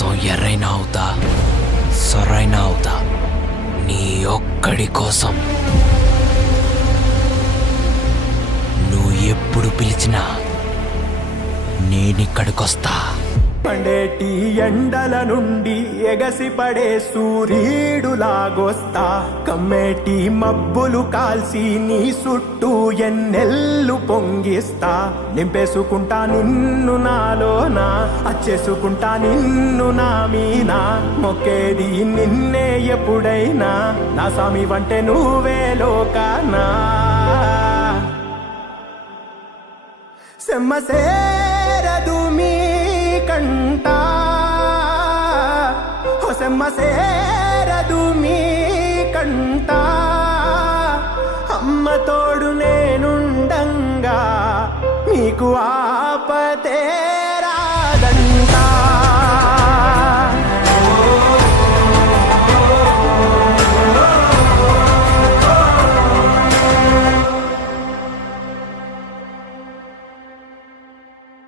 కోసం ఎర్రైనా అవుతా సొరైనా అవుతా నీ ఒక్కడి కోసం. నువ్వు ఎప్పుడు పిలిచినా నేనిక్కడికొస్తా. పండేటి ఎండల నుండి ఎగసిపడే సూర్యుడులాగొస్తా కమ్మేటి మబ్బులు కాల్సి నీ చుట్టూ ఎన్నెల్లు పొంగిస్తా. నింపేసుకుంటా నిన్ను నాలోనా అచ్చేసుకుంటా నిన్ను నా మీనా. మొక్కేది నిన్నే ఎప్పుడైనా నా స్వామి వంటే నువ్వే లోకానా. సెమ్మసే అమ్మ సేరదు మీ కంట అమ్మ తోడు నేనుండంగా మీకు ఆపతే రాదండి